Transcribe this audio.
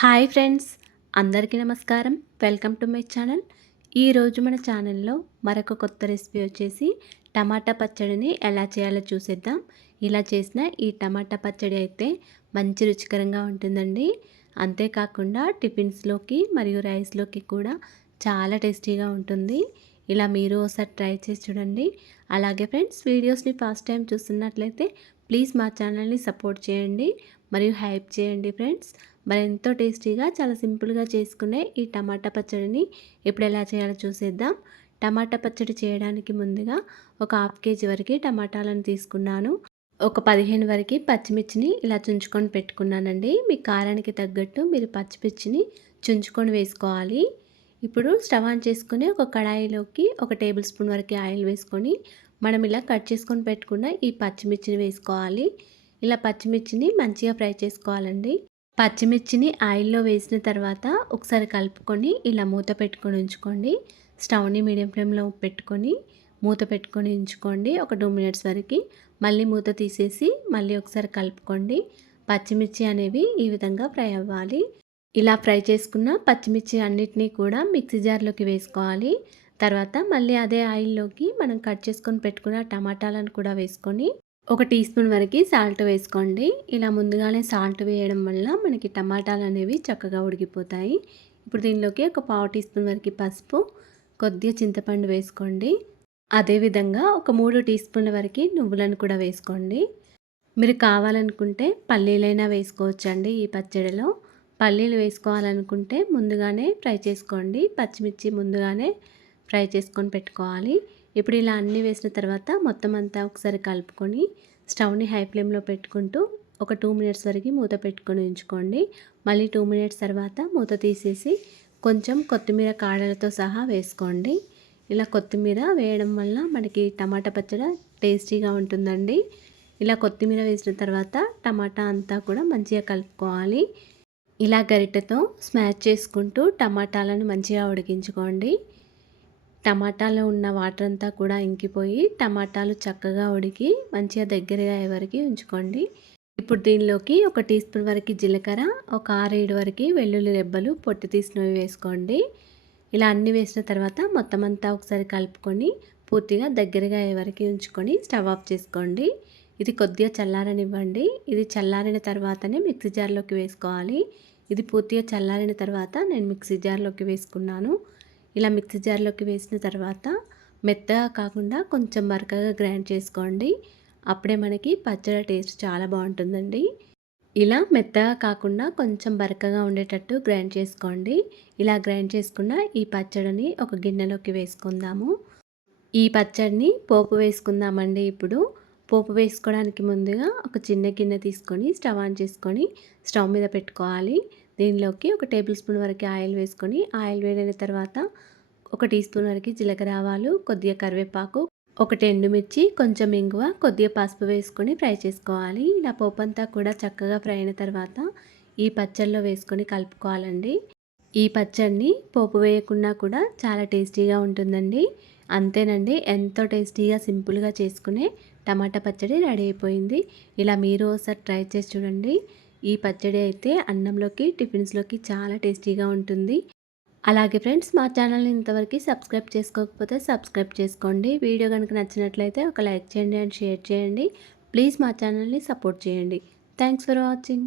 Hi friends, అందరికీ నమస్కారం. Welcome to my channel. ఈరోజు మన ఛానల్లో మరొక కొత్త రెసిపీ వచ్చేసి టమాటా పచ్చడిని ఎలా చేయాలో చూసేద్దాం. ఇలా చేసిన ఈ టమాటా పచ్చడి అయితే మంచి రుచికరంగా ఉంటుందండి. అంతేకాకుండా టిఫిన్స్లోకి మరియు రైస్లోకి కూడా చాలా టేస్టీగా ఉంటుంది. ఇలా మీరు ఒకసారి ట్రై చేసి చూడండి. అలాగే ఫ్రెండ్స్, వీడియోస్ని ఫస్ట్ టైం చూస్తున్నట్లయితే ప్లీజ్ మా ఛానల్ని సపోర్ట్ చేయండి మరియు హైప్ చేయండి ఫ్రెండ్స్. మరి ఎంతో టేస్టీగా చాలా సింపుల్గా చేసుకునే ఈ టమాటా పచ్చడిని ఇప్పుడు ఎలా చేయాలో చూసేద్దాం. టమాటా పచ్చడి చేయడానికి ముందుగా ఒక హాఫ్ కేజీ వరకు టమాటాలను తీసుకున్నాను. ఒక 15 వరకు పచ్చిమిర్చిని ఇలా చుంచుకొని పెట్టుకున్నానండి. మీ కారానికి తగ్గట్టు మీరు పచ్చిమిర్చిని చుంచుకొని వేసుకోవాలి. ఇప్పుడు స్టవ్ ఆన్ చేసుకొని ఒక కడాయిలోకి 1 టేబుల్ స్పూన్ వరకు ఆయిల్ వేసుకొని మనం ఇలా కట్ చేసుకొని పెట్టుకున్న ఈ పచ్చిమిర్చిని వేసుకోవాలి. ఇలా పచ్చిమిర్చిని మంచిగా ఫ్రై చేసుకోవాలండి. పచ్చిమిర్చిని ఆయిల్లో వేసిన తర్వాత ఒకసారి కలుపుకొని ఇలా మూత పెట్టుకొని ఉంచుకోండి. స్టవ్ని మీడియం ఫ్లేమ్లో పెట్టుకొని మూత పెట్టుకొని ఉంచుకోండి ఒక 2 మినిట్స్ వరకు. మళ్ళీ మూత తీసేసి మళ్ళీ ఒకసారి కలుపుకోండి. పచ్చిమిర్చి అనేవి ఈ విధంగా ఫ్రై అవ్వాలి. ఇలా ఫ్రై చేసుకున్న పచ్చిమిర్చి అన్నిటినీ కూడా మిక్సీ జార్లోకి వేసుకోవాలి. తర్వాత మళ్ళీ అదే ఆయిల్లోకి మనం కట్ చేసుకొని పెట్టుకున్న టమాటాలను కూడా వేసుకొని ఒక టీ స్పూన్ వరకు సాల్ట్ వేసుకోండి. ఇలా ముందుగానే సాల్ట్ వేయడం వల్ల మనకి టమాటాలు అనేవి చక్కగా ఉడికిపోతాయి. ఇప్పుడు దీనిలోకి ఒక పావు టీ స్పూన్ వరకు పసుపు, కొద్దిగా చింతపండు వేసుకోండి. అదేవిధంగా ఒక 3 టీ స్పూన్ల వరకు నువ్వులను కూడా వేసుకోండి. మీరు కావాలనుకుంటే పల్లీలైనా వేసుకోవచ్చండి. ఈ పచ్చడిలో పల్లీలు వేసుకోవాలనుకుంటే ముందుగానే ఫ్రై చేసుకోండి. పచ్చిమిర్చి ముందుగానే ఫ్రై చేసుకొని పెట్టుకోవాలి. ఇప్పుడు ఇలా అన్నీ వేసిన తర్వాత మొత్తం అంతా ఒకసారి కలుపుకొని స్టవ్ని హై ఫ్లేమ్లో పెట్టుకుంటూ ఒక 2 మినిట్స్ వరకు మూత పెట్టుకొని ఉంచుకోండి. మళ్ళీ 2 మినిట్స్ తర్వాత మూత తీసేసి కొంచెం కొత్తిమీర కాడలతో సహా వేసుకోండి. ఇలా కొత్తిమీర వేయడం వల్ల మనకి టమాటా పచ్చడి టేస్టీగా ఉంటుందండి. ఇలా కొత్తిమీర వేసిన తర్వాత టమాటా అంతా కూడా మంచిగా కలుపుకోవాలి. ఇలా గరిటెతో స్మాష్ చేసుకుంటూ టమాటాలను మంచిగా ఉడికించుకోండి. టమాటాలో ఉన్న వాటర్ అంతా కూడా ఇంకిపోయి టమాటాలు చక్కగా ఉడికి మంచిగా దగ్గరగా అయ్యే వరకు ఉంచుకోండి. ఇప్పుడు దీనిలోకి ఒక టీ స్పూన్ వరకు జీలకర్ర, ఒక 6-7 వరకు వెల్లుల్లి రెబ్బలు పొట్టు తీసినవి వేసుకోండి. ఇలా అన్నీ వేసిన తర్వాత మొత్తం అంతా ఒకసారి కలుపుకొని పూర్తిగా దగ్గరగా అయ్యే వరకు ఉంచుకొని స్టవ్ ఆఫ్ చేసుకోండి. ఇది కొద్దిగా చల్లారనివ్వండి. ఇది చల్లారిన తర్వాతనే మిక్సీ జార్లోకి వేసుకోవాలి. ఇది పూర్తిగా చల్లారిన తర్వాత నేను మిక్సీ జార్లోకి వేసుకున్నాను. ఇలా మిక్సీ జార్లోకి వేసిన తర్వాత మెత్తగా కాకుండా కొంచెం బరకగా గ్రైండ్ చేసుకోండి. అప్పుడే మనకి పచ్చడి టేస్ట్ చాలా బాగుంటుందండి. ఇలా మెత్తగా కాకుండా కొంచెం బరకగా ఉండేటట్టు గ్రైండ్ చేసుకోండి. ఇలా గ్రైండ్ చేసుకున్న ఈ పచ్చడిని ఒక గిన్నెలోకి వేసుకుందాము. ఈ పచ్చడిని పోపు వేసుకుందామండి. ఇప్పుడు పోపు వేసుకోవడానికి ముందుగా ఒక చిన్న గిన్నె తీసుకొని స్టవ్ ఆన్ చేసుకొని స్టవ్ మీద పెట్టుకోవాలి. దీనిలోకి ఒక టేబుల్ స్పూన్ వరకు ఆయిల్ వేసుకొని ఆయిల్ వేడైన తర్వాత ఒక టీ స్పూన్ వరకు జీలకర్ర ఆవాలు, కొద్దిగా కరివేపాకు, ఒకటి ఎండుమిర్చి, కొంచెం ఇంగువ, కొద్దిగా పసుపు వేసుకొని ఫ్రై చేసుకోవాలి. ఇలా పోపు అంతా కూడా చక్కగా ఫ్రై అయిన తర్వాత ఈ పచ్చడిలో వేసుకొని కలుపుకోవాలండి. ఈ పచ్చడిని పోపు వేయకుండా కూడా చాలా టేస్టీగా ఉంటుందండి. అంతేనండి, ఎంతో టేస్టీగా సింపుల్గా చేసుకునే టమాటా పచ్చడి రెడీ అయిపోయింది. ఇలా మీరు ఒకసారి ట్రై చేసి చూడండి. ఈ పచ్చడి అయితే అన్నంలోకి, టిఫిన్స్లోకి చాలా టేస్టీగా ఉంటుంది. అలాగే ఫ్రెండ్స్, మా ఛానల్ని ఇంతవరకు సబ్స్క్రైబ్ చేసుకోకపోతే సబ్స్క్రైబ్ చేసుకోండి. వీడియో కనుక నచ్చినట్లయితే ఒక లైక్ చేయండి అండ్ షేర్ చేయండి. ప్లీజ్ మా ఛానల్ని సపోర్ట్ చేయండి. Thanks for watching.